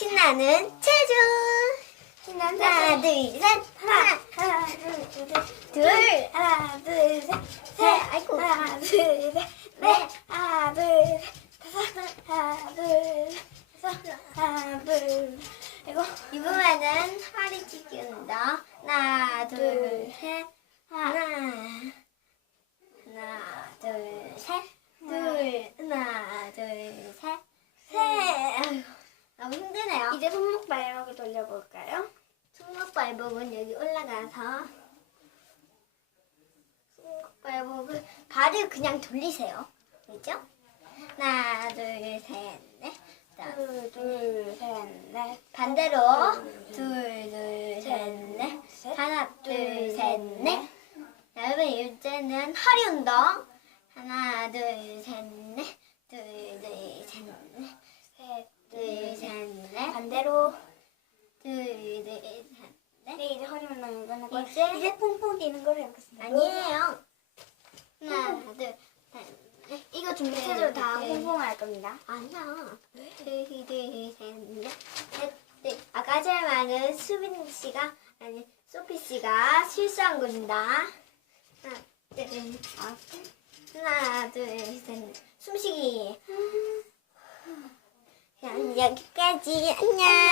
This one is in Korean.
신나는 체조. 신나는 하나, 둘, 셋. 하나, 둘, 하나, 둘, 셋. 아이고. 하나, 둘, 셋. 넷. 하나, 둘, 셋. 다섯. 하나, 둘, 셋. 하나, 둘. 이거 이번에는 허리 찢기운다. 하나, 둘, 셋. 하나, 둘, 셋. 하나, 둘, 셋. 아이고, 너무 힘드네요. 이제 손목 발목을 돌려볼까요? 손목 발목은 여기 올라가서 손목 발목을 발을 그냥 돌리세요. 그죠? 하나, 둘, 셋, 넷. 둘, 셋, 넷. 반대로 둘, 셋, 넷. 하나, 둘, 셋, 넷. 여러분 이제는 허리 운동. 하나, 둘, 셋, 넷. 둘, 셋, 넷. 둘, 셋, 넷. 반대로. 둘, 셋, 넷. 네, 이제 허리 운동 이거는 이제 퐁퐁 뛰는 걸 해보겠습니다. 아니에요. 하나, 둘, 셋, 넷. 이거 준비체조 다 퐁퐁 할 겁니다. 아니야. 둘, 셋, 넷. 넷. 아까 제일 많은 수빈 씨가 아니 소피 씨가 실수한 겁니다. 하나, 둘, 셋. 숨쉬기. 그냥 여기까지. 안녕.